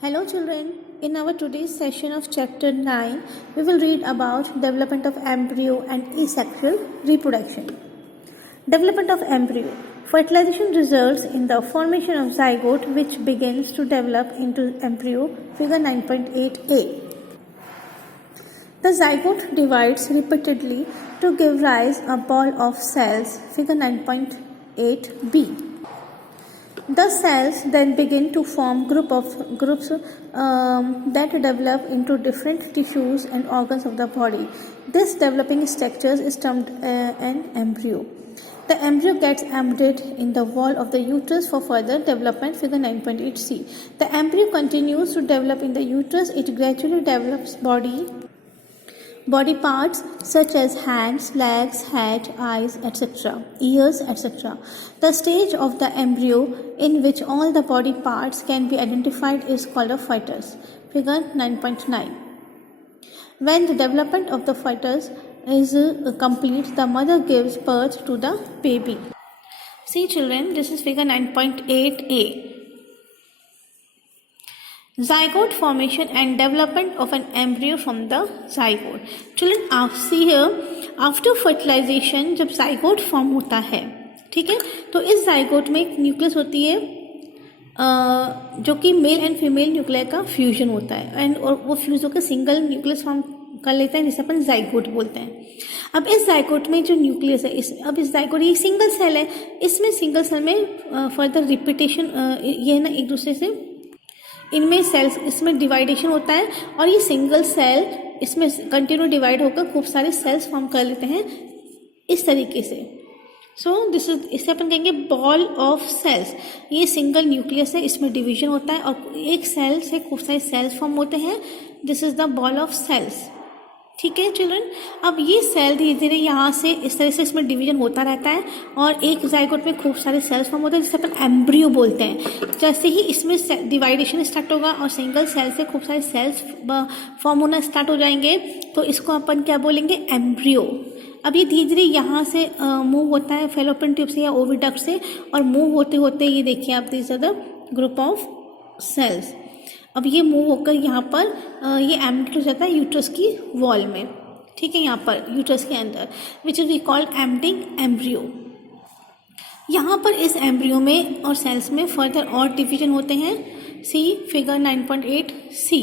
Hello children, in our today's session of chapter 9, we will read about development of embryo and asexual reproduction. Development of embryo. Fertilization results in the formation of zygote which begins to develop into embryo, figure 9.8a. The zygote divides repeatedly to give rise a ball of cells, figure 9.8b. The cells then begin to form groups that develop into different tissues and organs of the body. This developing structures is termed an embryo. The embryo gets embedded in the wall of the uterus for further development, figure 9.8c. The embryo continues to develop in the uterus. It gradually develops body parts such as hands, legs, head, eyes, etc., ears, etc. The stage of the embryo in which all the body parts can be identified is called a fetus, figure 9.9. When the development of the fetus is complete, the mother gives birth to the baby. See children, this is figure 9.8a. Zygote formation and development of an embryo from the zygote. Children, see here, after fertilization जब zygote form होता है, ठीक है, तो इस zygote में एक nucleus होती है जो कि मेल एंड फीमेल न्यूक्लियर का फ्यूजन होता है एंड और वो फ्यूज होकर सिंगल न्यूक्लियस फॉर्म कर लेते हैं जिसे अपन zygote बोलते हैं. अब इस zygote में जो न्यूक्लियस है अब इस zygote ये सिंगल सेल है, इसमें सिंगल सेल में फर्दर रिपीटेशन ये ना एक दूसरे से इनमें सेल्स इसमें डिवाइडेशन होता है और ये सिंगल सेल इसमें कंटिन्यू डिवाइड होकर खूब सारे सेल्स फॉर्म कर लेते हैं इस तरीके से. सो दिस इज इसे अपन कहेंगे बॉल ऑफ सेल्स. ये सिंगल न्यूक्लियस है, इसमें डिवीजन होता है और एक सेल से खूब सारे सेल्स फॉर्म होते हैं. This is the ball of cells. ठीक है चिल्ड्रन, अब ये सेल धीरे धीरे यहाँ से इस तरह से इसमें डिवीजन होता रहता है और एक ज़ाइगोट में खूब सारे सेल्स फॉर्म होते हैं जिसे अपन एम्ब्रियो बोलते हैं. जैसे ही इसमें डिवाइडेशन स्टार्ट होगा और सिंगल सेल से खूब सारे सेल्स फॉर्म होना स्टार्ट हो जाएंगे तो इसको अपन क्या बोलेंगे, एम्ब्रियो. अब ये धीरे धीरे यहाँ से मूव होता है फैलोपियन ट्यूब से या ओविडक्ट से और मूव होते होते ये देखिए आप this are the group of cells. अब ये मूव होकर यहाँ पर ये एम्बेड हो जाता है यूट्रस की वॉल में. ठीक है, यहाँ पर यूट्रस के अंदर which is we called embedding embryo. यहाँ पर इस एम्ब्रियो में और सेल्स में फर्दर और डिवीजन होते हैं. See figure 9.8 C.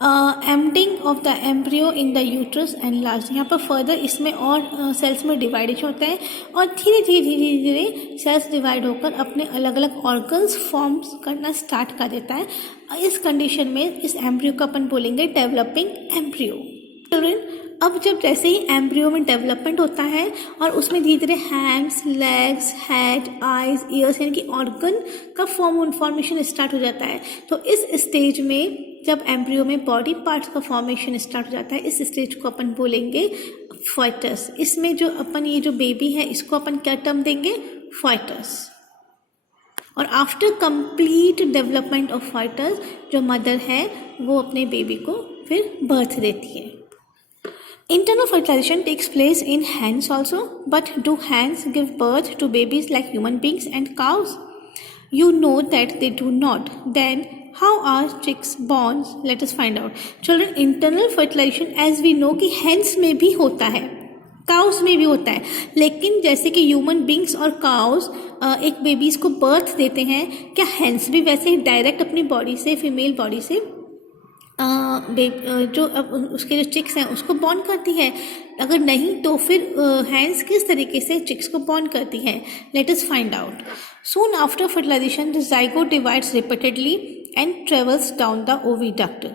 Embedding of the embryo in the uterus and last. यहाँ पर फर्दर इसमें और सेल्स में डिवाइडेशन होता है और धीरे धीरे धीरे धीरे सेल्स डिवाइड होकर अपने अलग अलग ऑर्गन्स फॉर्म करना स्टार्ट कर देता है. इस कंडीशन में इस एम्ब्रियो को अपन बोलेंगे डेवलपिंग एम्ब्रियो. चिल्ड्रन, अब जब जैसे ही एम्ब्रियो में डेवलपमेंट होता है और उसमें धीरे धीरे hands, legs, head, eyes, years यानी कि ऑर्गन का फॉर्मेशन स्टार्ट हो जाता है, तो इस स्टेज में जब एम्ब्रियो में बॉडी पार्ट्स का फॉर्मेशन स्टार्ट हो जाता है इस स्टेज को अपन बोलेंगे फेटस. इसमें जो अपन ये जो बेबी है इसको अपन क्या टर्म देंगे, फेटस. और after complete development of foetus जो मदर है वो अपने बेबी को फिर बर्थ देती है. Internal fertilization takes place in hens also, but do hens give birth to babies like human beings and cows? You know that they do not. Then how are chicks born? Let us find out. Children, internal fertilization as we know कि hens में भी होता है, cows में भी होता है, लेकिन जैसे कि ह्यूमन बींग्स और काउस एक बेबीज को बर्थ देते हैं, क्या हैंस भी वैसे ही डायरेक्ट अपनी बॉडी से फीमेल बॉडी से जो उसके जो चिक्स हैं उसको बॉर्न करती है? अगर नहीं तो फिर हैंस किस तरीके से चिक्स को बॉर्न करती है? Let us find out. Soon after fertilisation the zygote divides repeatedly and travels down the oviduct.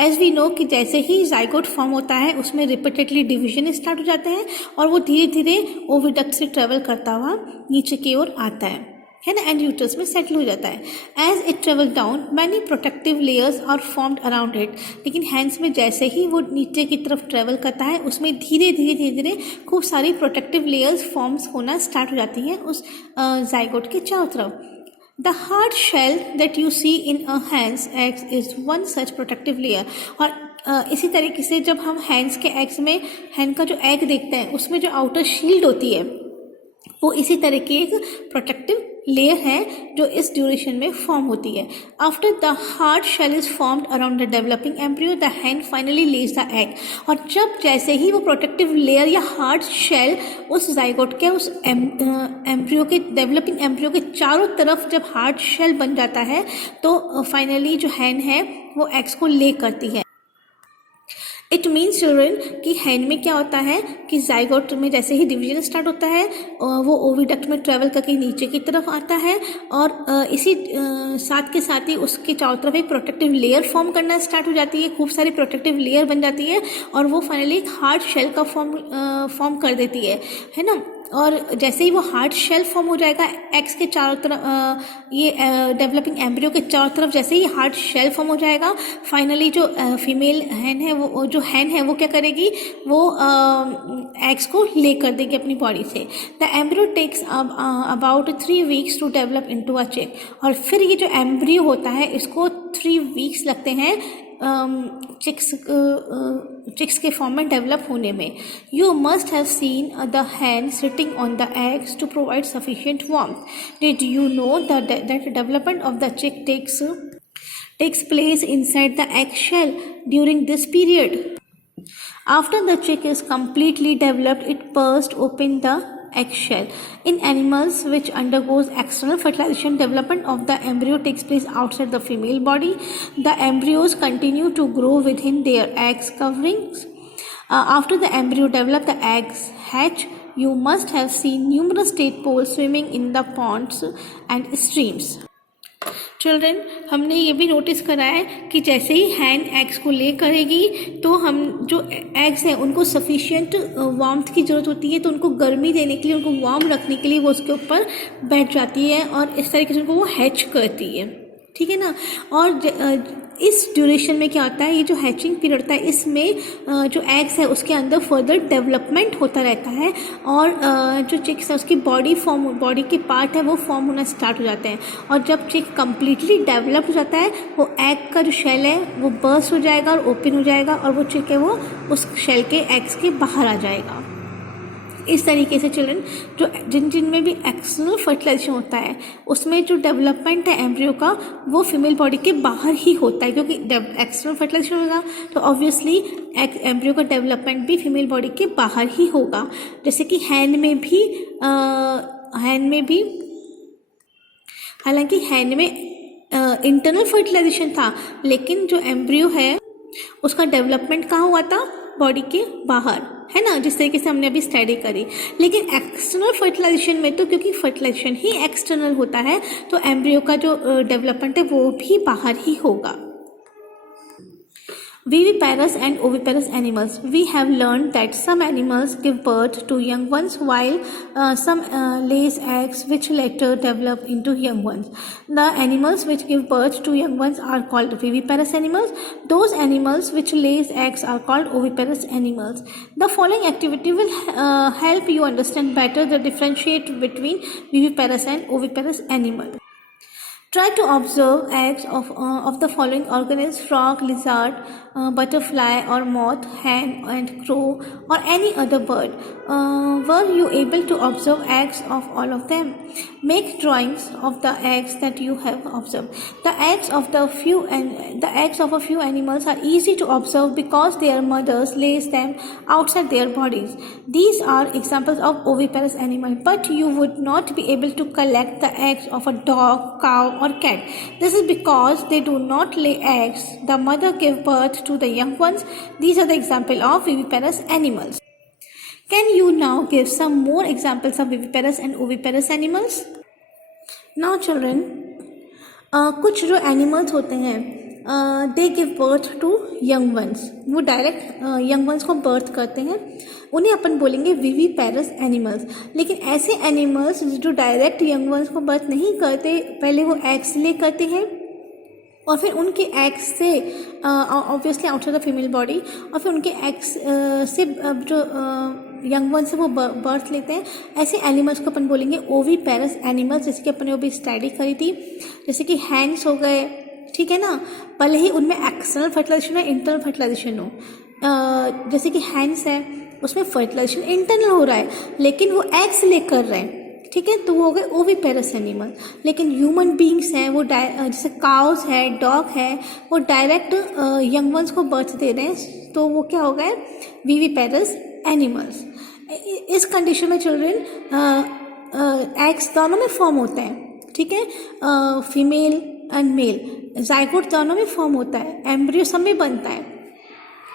As we know कि जैसे ही ज़ाइगोट फॉर्म होता है उसमें रिपीटेडली डिवीजन स्टार्ट हो जाते हैं और वो धीरे धीरे ओविडक्ट से ट्रेवल करता हुआ नीचे की ओर आता है ना, एंड यूट्रस में सेटल हो जाता है. As it travel down many protective layers are formed around it. लेकिन हैंड्स में जैसे ही वो नीचे की तरफ ट्रेवल करता है उसमें धीरे धीरे धीरे धीरे खूब सारी प्रोटेक्टिव लेयर्स फॉर्म्स होना स्टार्ट हो जाती हैं उस ज़ाइगोट के चारों तरफ. The hard shell that you see in a hen's eggs is one such protective layer. और इसी तरीके से जब हम हैंड्स के एग्स में हैंड का जो एग देखते हैं उसमें जो आउटर शील्ड होती है वो इसी तरह की एक प्रोटेक्टिव लेयर है जो इस ड्यूरेशन में फॉर्म होती है. After the hard shell is formed around the developing embryo the hen finally lays the egg. और जब जैसे ही वो प्रोटेक्टिव लेयर या हार्ड शेल उस जाइगोट के उस एम्ब्रियो के डेवलपिंग एम्ब्रियो के चारों तरफ जब हार्ड शेल बन जाता है तो फाइनली जो hen है वो एग्स को ले करती है. इट मीन्स चिल्ड्रन कि hen में क्या होता है कि जाइगोट में जैसे ही डिवीजन स्टार्ट होता है वो ओविडक्ट में ट्रेवल करके नीचे की तरफ आता है और इसी साथ के साथ ही उसके चारों तरफ एक प्रोटेक्टिव लेयर फॉर्म करना स्टार्ट हो जाती है. खूब सारी प्रोटेक्टिव लेयर बन जाती है और वो फाइनली एक हार्ड शेल का फॉर्म कर देती है ना. और जैसे ही वो हार्ड शेल फॉर्म हो जाएगा एग्स के चारों तरफ ये डेवलपिंग एम्ब्रियो के चारों तरफ जैसे ही हार्ड शेल फॉर्म हो जाएगा फाइनली जो फीमेल hen है वो क्या करेगी वो एग्स को ले कर देगी अपनी बॉडी से. The embryo takes about 3 weeks to develop into a chick. और फिर ये जो एम्ब्रियो होता है इसको 3 वीक्स लगते हैं चिक्स के फॉर्म में डेवलप होने में. You must have seen the hen sitting on the eggs to provide sufficient warmth. Did you know that development of the chick takes place inside the egg shell during this period. After the chick is completely developed, it bursts open the eggshell. In animals which undergoes external fertilization, development of the embryo takes place outside the female body. The embryos continue to grow within their eggs coverings. After the embryo develop, the eggs hatch. You must have seen numerous tadpoles swimming in the ponds and streams. Children हमने ये भी notice करा है कि जैसे ही hen eggs को ले करेगी तो हम जो एग्स हैं उनको सफिशिएंट वार्मथ की ज़रूरत होती है. तो उनको गर्मी देने के लिए उनको वार्म रखने के लिए वो उसके ऊपर बैठ जाती है और इस तरीके से उनको वो हैच करती है. ठीक है ना. और इस ड्यूरेशन में क्या होता है ये जो हैचिंग पीरियड होता है इसमें जो एग्स है उसके अंदर फर्दर डेवलपमेंट होता रहता है और जो चिक्स है उसकी बॉडी के पार्ट है वो फॉर्म होना स्टार्ट हो जाते हैं. और जब चिक कम्प्लीटली डेवलप हो जाता है वो एग का जो शेल है वो बर्स्ट हो जाएगा और ओपन हो जाएगा और वो चिक है वो उस शेल के एग्स के बाहर आ जाएगा. इस तरीके से चिल्ड्रन जो जिनमें भी एक्सटर्नल फर्टिलाइजेशन होता है उसमें जो डेवलपमेंट है एम्ब्रियो का वो फीमेल बॉडी के बाहर ही होता है क्योंकि एक्सटर्नल फर्टिलाइजेशन होगा तो ऑब्वियसली एम्ब्रियो का डेवलपमेंट भी फीमेल बॉडी के बाहर ही होगा. जैसे कि hen में भी हालांकि hen में इंटरनल फर्टिलाइजेशन था लेकिन जो एम्ब्रियो है उसका डेवलपमेंट कहाँ हुआ था बॉडी के बाहर, है ना, जिस तरीके से हमने अभी स्टडी करी. लेकिन एक्सटर्नल फर्टिलाइजेशन में तो क्योंकि फर्टिलाइजेशन ही एक्सटर्नल होता है तो एम्ब्रियो का जो डेवलपमेंट है वो भी बाहर ही होगा. Viviparous and oviparous animals. We have learned that some animals give birth to young ones while some lays eggs which later develop into young ones. The animals which give birth to young ones are called viviparous animals. Those animals which lays eggs are called oviparous animals. The following activity will help you understand better the differentiate between viviparous and oviparous animals. Try to observe eggs of the following organisms: frog, lizard, butterfly or moth, hen and crow or any other bird. Were you able to observe eggs of all of them? Make drawings of the eggs that you have observed. The eggs of a few animals are easy to observe because their mothers lays them outside their bodies. These are examples of oviparous animal, but you would not be able to collect the eggs of a dog, cow or cat. This is because they do not lay eggs. The mother gives birth to the young ones. These are the example of viviparous animals. Can you now give some more examples of viviparous and oviparous animals? Now children, कुछ जो animals होते हैं they give birth to young ones. वो direct young ones को birth करते हैं, उन्हें अपन बोलेंगे विविपेरस एनिमल्स. लेकिन ऐसे एनिमल्स जो डायरेक्ट यंग वंस को बर्थ नहीं करते, पहले वो एग्स ले करते हैं और फिर उनके एग्स से obviously outside the female body और फिर उनके एग्स से जो यंग वन से वो बर्थ लेते हैं. ऐसे एनिमल्स को अपन बोलेंगे ओवीपेरस एनिमल्स, जैसे कि अपन ने अभी स्टडी करी थी. जैसे कि हैंड्स हो गए, ठीक है ना, भले ही उनमें एक्सटर्नल फर्टिलाइजेशन हो इंटरनल फर्टिलाइजेशन हो. जैसे कि हैंड्स है उसमें फर्टिलाइजेशन इंटरनल हो रहा है लेकिन वो एग्स ले कर रहे हैं, ठीक है, तो वो हो गए ओविपेरस एनिमल। लेकिन ह्यूमन बींग्स हैं वो जैसे काउस है, डॉग है, वो डायरेक्ट यंग वंस को बर्थ दे रहे हैं, तो वो क्या हो गए विविपेरस एनिमल्स। इस कंडीशन में चिल्ड्रन एग्स दोनों में फॉर्म होते हैं, ठीक है, फीमेल एंड मेल, जाइगोट दोनों में फॉर्म होता है, एम्ब्रियो सब में बनता है।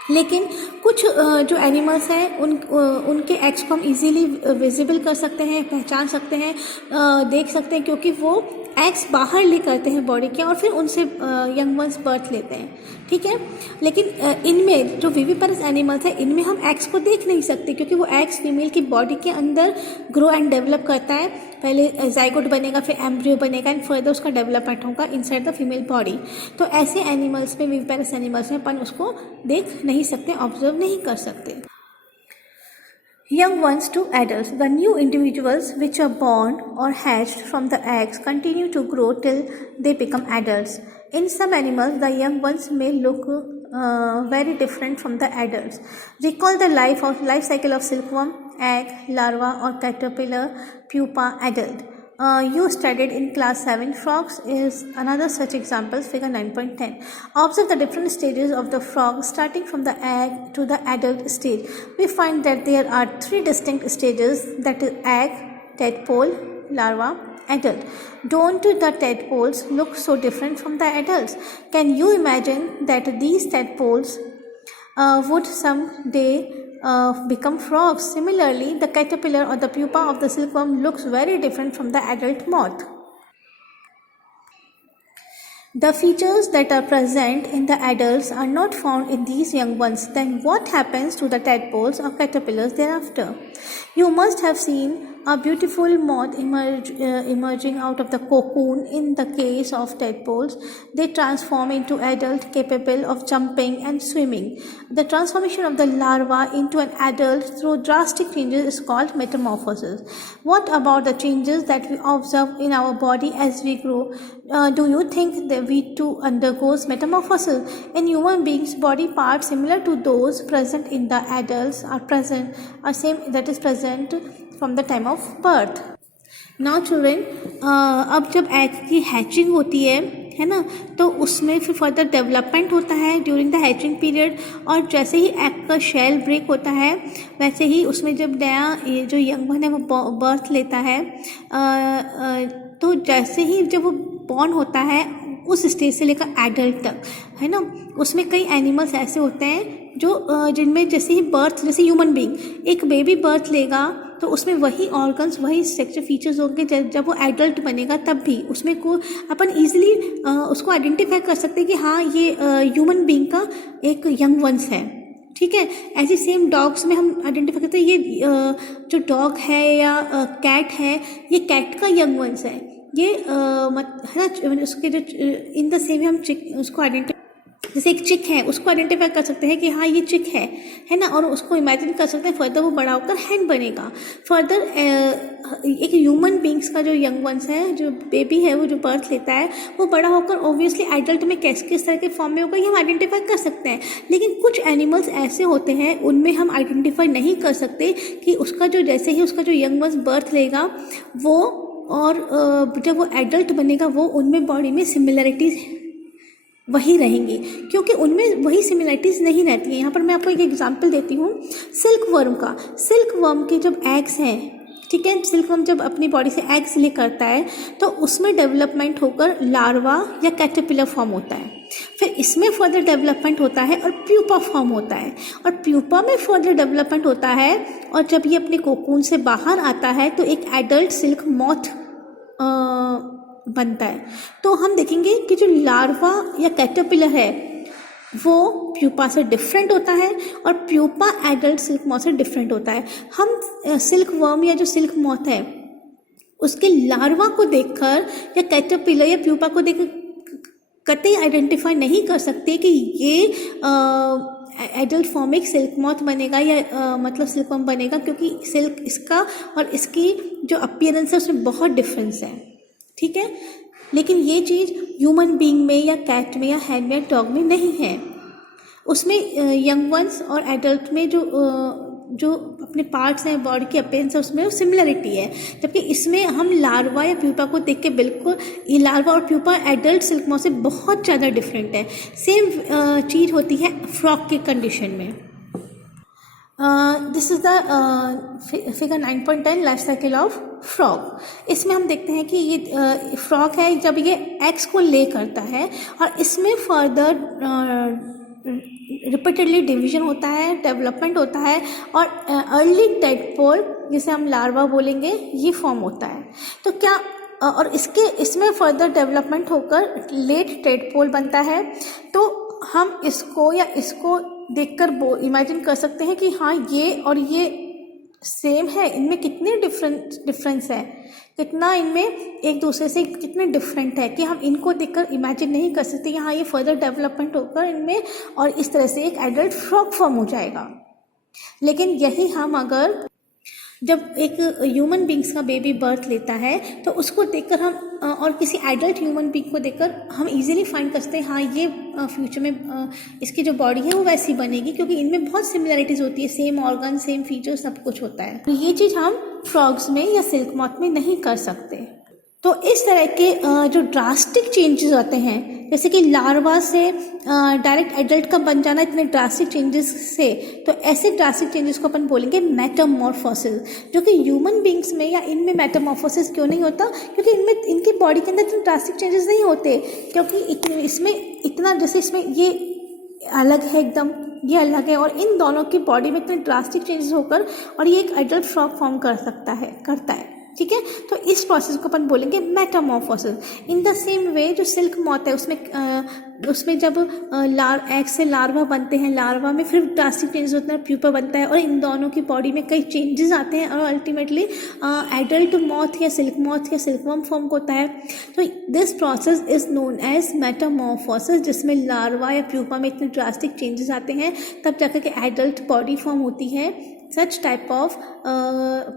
लेकिन कुछ जो एनिमल्स हैं उनके एग्स को हम इजीली विजिबल कर सकते हैं, पहचान सकते हैं, देख सकते हैं, क्योंकि वो एग्स बाहर ले करते हैं बॉडी के और फिर उनसे यंग वंस बर्थ लेते हैं, ठीक है। लेकिन इनमें जो विविपेरस एनिमल्स हैं इनमें हम एग्स को देख नहीं सकते, क्योंकि वो एग्स फीमेल की बॉडी के अंदर ग्रो एंड डेवलप करता है। पहले जाइगोट बनेगा, फिर एम्ब्रियो बनेगा एंड फर्दर उसका डेवलपमेंट होगा इनसाइड द फीमेल बॉडी। तो ऐसे एनिमल्स में, विविपेरस एनिमल्स में अपन उसको देख नहीं सकते, ऑब्जर्व नहीं कर सकते। Young ones to adults. The new individuals which are born or hatched from the eggs continue to grow till they become adults. In some animals, the young ones may look very different from the adults. Recall the life cycle of silkworm, egg, larva or caterpillar, pupa, adult. You studied in class 7. Frogs is another such example, figure 9.10. Observe the different stages of the frog starting from the egg to the adult stage. We find that there are 3 distinct stages, that is egg, tadpole, larva, adult. Don't the tadpoles look so different from the adults? Can you imagine that these tadpoles would someday become frogs? Similarly, the caterpillar or the pupa of the silkworm looks very different from the adult moth. The features that are present in the adults are not found in these young ones. Then what happens to the tadpoles or caterpillars thereafter? You must have seen a beautiful moth emerging out of the cocoon. In the case of tadpoles, they transform into adult capable of jumping and swimming. The transformation of the larva into an adult through drastic changes is called metamorphosis. What about the changes that we observe in our body as we grow? Do you think that we too undergoes metamorphosis? In human beings, body parts similar to those present in the adults are present from the time of birth. Now children, अब जब egg की hatching होती है ना, तो उसमें फिर further development होता है ड्यूरिंग द हैचिंग पीरियड, और जैसे ही एग का शेल ब्रेक होता है वैसे ही उसमें जब नया ये जो यंग वन है वो बर्थ लेता है, तो जैसे ही जब वो बॉर्न होता है उस स्टेज से लेकर एडल्ट तक, है ना, उसमें कई एनिमल्स ऐसे होते हैं जो जिनमें जैसे ही बर्थ, जैसे ह्यूमन बीइंग एक बेबी बर्थ लेगा तो उसमें वही ऑर्गन्स, वही सेक्सुअल फीचर्स होंगे, जब वो एडल्ट बनेगा तब भी उसमें को अपन ईजिली उसको आइडेंटिफाई कर सकते हैं कि हाँ ये ह्यूमन बीइंग का एक यंग वंस है, ठीक है। ऐसे सेम डॉग्स में हम आइडेंटिफाई करते हैं ये जो डॉग है या कैट है, ये कैट का यंग वंस है, ये है ना, उसके जो इन द सेम हम उसको आइडेंटिफाई, जैसे एक चिक है उसको आइडेंटिफाई कर सकते हैं कि हाँ ये चिक है ना, और उसको इमेजिन कर सकते हैं फर्दर वो बड़ा होकर हैन बनेगा। फर्दर एक ह्यूमन बींग्स का जो यंग वंस है, जो बेबी है, वो जो बर्थ लेता है, वो बड़ा होकर ऑब्वियसली एडल्ट में किस तरह के फॉर्म में होगा ये हम आइडेंटिफाई कर सकते हैं। लेकिन कुछ एनिमल्स ऐसे होते हैं उनमें हम आइडेंटिफाई नहीं कर सकते कि उसका जो जैसे ही उसका जो यंग वंस बर्थ लेगा वो और जब वो एडल्ट बनेगा वो उनमें बॉडी में सिमिलरिटीज़ वही रहेंगी, क्योंकि उनमें वही सिमिलरिटीज़ नहीं रहती हैं। यहाँ पर मैं आपको एक एग्जांपल देती हूँ सिल्क वर्म का। सिल्क वर्म के जब एग्स हैं, ठीक है, सिल्क वर्म जब अपनी बॉडी से एग्स ले करता है तो उसमें डेवलपमेंट होकर लार्वा या कैटरपिलर फॉर्म होता है, फिर इसमें फर्दर डेवलपमेंट होता है और प्यूपा फॉर्म होता है, और प्यूपा में फर्दर डेवलपमेंट होता है, और जब ये अपने कोकून से बाहर आता है तो एक एडल्ट सिल्क मॉथ बनता है। तो हम देखेंगे कि जो लार्वा या कैटरपिलर है वो प्यूपा से डिफरेंट होता है और प्यूपा एडल्ट सिल्क मॉथ से डिफरेंट होता है। हम सिल्क वर्म या जो सिल्क मॉथ है उसके लार्वा को देखकर या कैटरपिलर या प्यूपा को देखकर कतई आइडेंटिफाई नहीं कर सकते कि ये एडल्ट फॉर्म एक सिल्क मॉथ बनेगा या मतलब सिल्क वर्म बनेगा, क्योंकि सिल्क इसका और इसकी जो अपीयरेंस है उसमें बहुत डिफरेंस है, ठीक है। लेकिन ये चीज़ ह्यूमन बीइंग में या कैट में या हैन में या डॉग में नहीं है। उसमें यंग वंस और एडल्ट में जो अपने पार्ट्स हैं बॉडी के अपेयरेंस है उसमें सिमिलरिटी है, जबकि इसमें हम लार्वा या प्यूपा को देख के बिल्कुल, ये लार्वा और प्यूपा एडल्ट सिल्क मॉथ से बहुत ज़्यादा डिफरेंट है। सेम चीज़ होती है फ्रॉग के कंडीशन में। This is the figure 9.10 life cycle of frog. इसमें हम देखते हैं कि ये फ्रॉग है जब ये एग्स को ले करता है और इसमें फर्दर रिपीटेडली डिवीजन होता है, डेवलपमेंट होता है और अर्ली टेडपोल जिसे हम लार्वा बोलेंगे ये फॉर्म होता है। तो क्या और इसमें फर्दर डेवलपमेंट होकर लेट टेडपोल बनता है। तो हम इसको या इसको देखकर इमेजिन कर सकते हैं कि हाँ ये और ये सेम है, इनमें कितने डिफरेंस है, कितना इनमें एक दूसरे से कितने डिफरेंट है कि हम इनको देखकर इमेजिन नहीं कर सकते हाँ ये फर्दर डेवलपमेंट होकर इनमें और इस तरह से एक एडल्ट फ्रॉग फॉर्म हो जाएगा। लेकिन यही हम अगर जब एक ह्यूमन बींग्स का बेबी बर्थ लेता है तो उसको देखकर हम और किसी एडल्ट ह्यूमन बींग को देखकर हम इजीली फाइंड कर सकते हैं हाँ ये फ्यूचर में इसकी जो बॉडी है वो वैसी बनेगी, क्योंकि इनमें बहुत सिमिलरिटीज़ होती है, सेम ऑर्गन सेम फीचर सब कुछ होता है। तो ये चीज़ हम फ्रॉग्स में या सिल्क मॉथ में नहीं कर सकते। तो इस तरह के जो ड्रास्टिक चेंजेस आते हैं, जैसे कि लार्वा से डायरेक्ट एडल्ट का बन जाना, इतने ड्रास्टिक चेंजेस से, तो ऐसे ड्रास्टिक चेंजेस को अपन बोलेंगे मेटामॉर्फोसिस, जो कि ह्यूमन बींग्स में या इनमें मेटामॉर्फोसिस क्यों नहीं होता, क्योंकि इनमें इनकी बॉडी के अंदर इतने ड्रास्टिक चेंजेस नहीं होते, क्योंकि इसमें इतना जैसे इसमें ये अलग है एकदम, ये अलग है, और इन दोनों की बॉडी में इतने ड्रास्टिक चेंजेस होकर और ये एक एडल्ट फ्रॉग फॉर्म करता है। ठीक है, तो इस प्रोसेस को अपन बोलेंगे Metamorphosis. In the same way जो सिल्क मॉथ है उसमें जब एग से लार्वा बनते हैं, लार्वा में फिर ड्रास्टिक चेंजेस होते हैं, प्यूपा बनता है और इन दोनों की बॉडी में कई चेंजेस आते हैं और अल्टीमेटली एडल्ट मॉथ या सिल्कवर्म फॉर्म होता है। तो this process is known as metamorphosis, जिसमें लार्वा या प्यूपा में इतने ड्रास्टिक चेंजेस आते हैं तब जाकर के एडल्ट बॉडी फॉर्म होती है। Such type of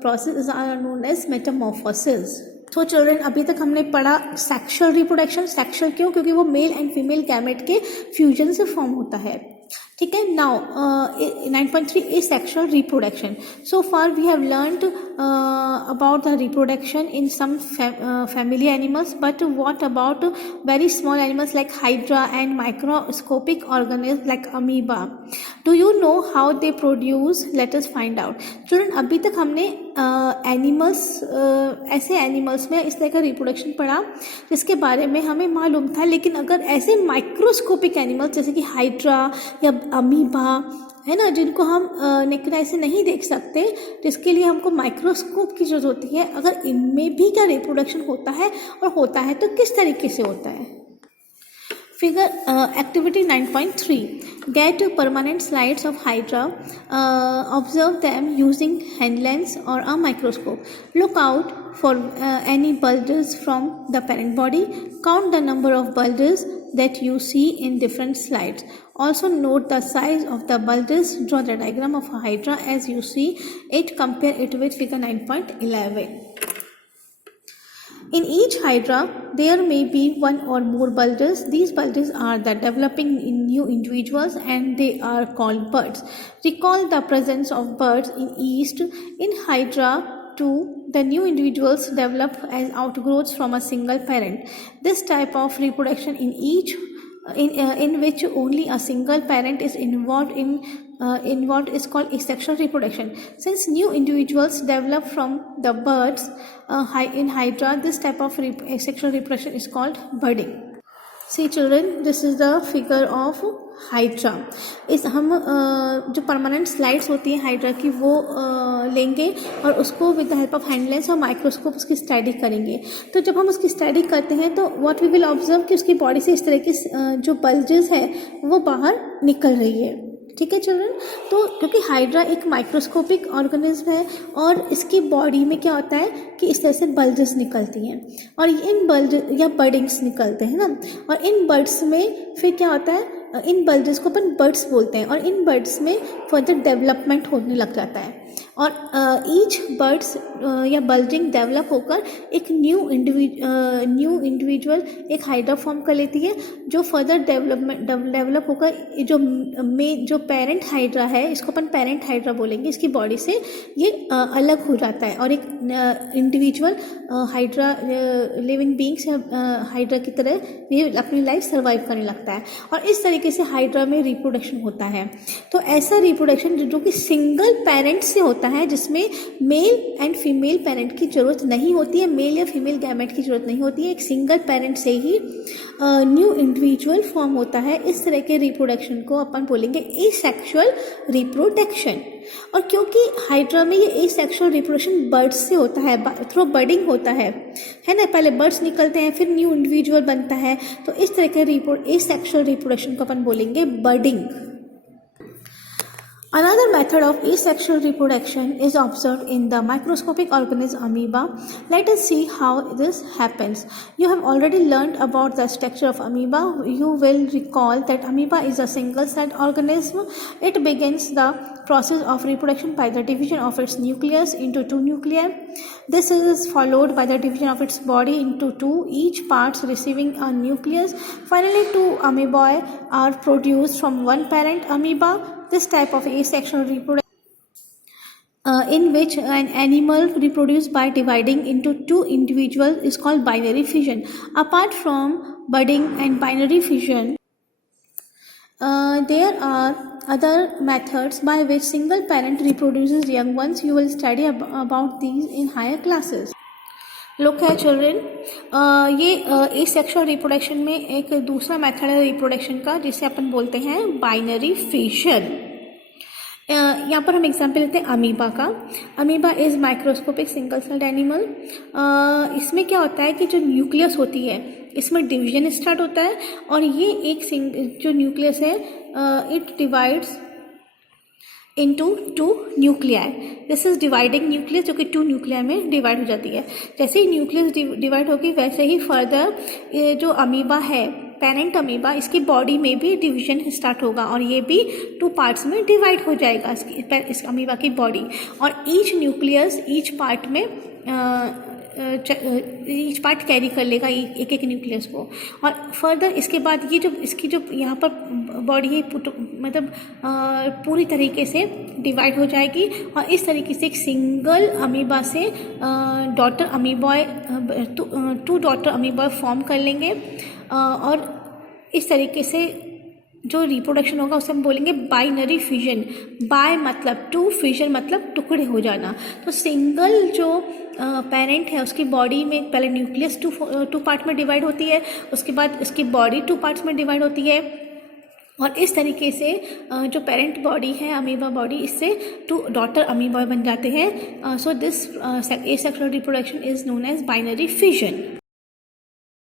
processes are known as metamorphosis. तो चिल्ड्रन अभी तक हमने पढ़ा सेक्सुअल रिप्रोडक्शन। सेक्सुअल क्यों? क्योंकि वो मेल एंड फीमेल गैमेट के फ्यूजन से फॉर्म होता है। ठीक है, now 9.3 is sexual reproduction. So far we have learned about the reproduction in some family animals, but what about very small animals like hydra and microscopic organisms like amoeba? Do you know how they produce? Let us find out. Children, अभी तक हमने animals ऐसे animals में इस तरह का reproduction पढ़ा जिसके बारे में हमें मालूम था, लेकिन अगर ऐसे माइक्रोस्कोपिक एनिमल्स जैसे कि हाइड्रा या अमीबा है ना, जिनको हम नेकेड आई से नहीं देख सकते, जिसके लिए हमको माइक्रोस्कोप की जरूरत होती है, अगर इनमें भी क्या रिप्रोडक्शन होता है और होता है तो किस तरीके से होता है। Figure activity 9.3. Get permanent slides of hydra. Observe them using hand lens or a microscope. Look out for any bulges from the parent body. Count the number of bulges that you see in different slides. Also note the size of the bulges. Draw the diagram of a hydra as you see it. Compare it with figure 9.11. In each hydra, there may be one or more bulges. These bulges are the developing in new individuals and they are called buds. Recall the presence of buds in yeast. In hydra 2, the new individuals develop as outgrowths from a single parent. This type of reproduction in which only a single parent is involved is called asexual reproduction. Since new individuals develop from the buds in hydra, this type of asexual reproduction is called budding. See children, this is the figure of hydra. इस हम जो permanent slides होती हैं hydra की वो लेंगे और उसको with the help of hand lens और माइक्रोस्कोप उसकी स्टडी करेंगे। तो जब हम उसकी स्टडी करते हैं तो व्हाट वी विल ऑब्जर्व कि उसकी बॉडी से इस तरह की जो बल्जेस है वो बाहर निकल रही है। ठीक है चिल्ड्रन, तो क्योंकि हाइड्रा एक माइक्रोस्कोपिक ऑर्गेनिज्म है और इसकी बॉडी में क्या होता है कि इस तरह से बल्जेस निकलती हैं और इन बल्ज या बर्डिंग्स निकलते हैं ना, और इन बर्ड्स में फिर क्या होता है, इन बल्जेस को अपन बर्ड्स बोलते हैं और इन बर्ड्स में फर्दर डेवलपमेंट होने लग जाता है। और ईच बर्ड्स या बल्जिंग डेवलप होकर एक न्यू इंडिविजुअल एक हाइड्रा फॉर्म कर लेती है, जो फर्दर डेवलप होकर जो पेरेंट हाइड्रा है, इसको अपन पेरेंट हाइड्रा बोलेंगे, इसकी बॉडी से ये अलग हो जाता है और एक individual hydra living beings hydra की तरह ये अपनी लाइफ सर्वाइव करने लगता है। और इस तरीके से हाइड्रा में रिप्रोडक्शन होता है। तो ऐसा रिप्रोडक्शन जो कि सिंगल पेरेंट से होता है, जिसमें मेल एंड फीमेल पेरेंट की जरूरत नहीं होती है, मेल या फीमेल गैमेट की जरूरत नहीं होती है, एक सिंगल पेरेंट से ही न्यू इंडिविजुअल फॉर्म होता है। इस तरह के रिप्रोडक्शन को अपन बोलेंगे एसेक्सुअल रिप्रोडक्शन। और क्योंकि हाइड्रा में ये एसेक्सुअल रिप्रोडक्शन बर्ड्स से होता है, थ्रू बर्डिंग होता है ना, पहले बर्ड्स निकलते हैं फिर न्यू इंडिविजुअल बनता है, तो इस तरह के एसेक्सुअल रिप्रोडक्शन को अपन बोलेंगे बर्डिंग। Another method of asexual reproduction is observed in the microscopic organism amoeba. Let us see how this happens. You have already learned about the structure of amoeba. You will recall that amoeba is a single-celled organism. It begins the process of reproduction by the division of its nucleus into two nuclei. This is followed by the division of its body into two, each parts receiving a nucleus. Finally, two amoebae are produced from one parent amoeba. This type of asexual reproduction in which an animal reproduces by dividing into two individuals is called binary fission. Apart from budding and binary fission, there are other methods by which single parent reproduces young ones. You will study about these in higher classes. Look here children, ये asexual reproduction में एक दूसरा method है reproduction का, जिसे अपन बोलते हैं binary fission. यहाँ पर हम एग्जाम्पल लेते हैं अमीबा का। Amoeba is microscopic single celled animal. इसमें क्या होता है कि जो न्यूक्लियस होती है, इसमें डिवीजन स्टार्ट होता है और ये एक जो न्यूक्लियस है it divides into two nuclei. This is dividing nucleus, जो कि two nuclei में डिवाइड हो जाती है। जैसे ही न्यूक्लियस डिवाइड होगी वैसे ही फर्दर ये जो अमीबा है, पेरेंट अमीबा, इसकी बॉडी में भी डिवीजन स्टार्ट होगा और ये भी टू पार्ट्स में डिवाइड हो जाएगा इस अमीबा की बॉडी। और ईच न्यूक्लियस ईच पार्ट में ईच पार्ट कैरी कर लेगा एक एक न्यूक्लियस को। और फर्दर इसके बाद ये जो इसकी जो यहाँ पर बॉडी है मतलब पूरी तरीके से डिवाइड हो जाएगी और इस तरीके से एक सिंगल अमीबा से डॉटर अमीबॉय टू डॉटर अमीबॉय फॉर्म कर लेंगे। और इस तरीके से जो रिप्रोडक्शन होगा उसे हम बोलेंगे बाइनरी फिजन। बाय मतलब टू, फिजन मतलब टुकड़े हो जाना। तो सिंगल जो पेरेंट है उसकी बॉडी में पहले न्यूक्लियस टू पार्ट में डिवाइड होती है, उसके बाद उसकी बॉडी टू पार्ट्स में डिवाइड होती है और इस तरीके से जो पेरेंट बॉडी है अमीबा बॉडी, इससे टू डॉटर अमीबॉय बन जाते हैं। So this asexual reproduction is known as binary fission.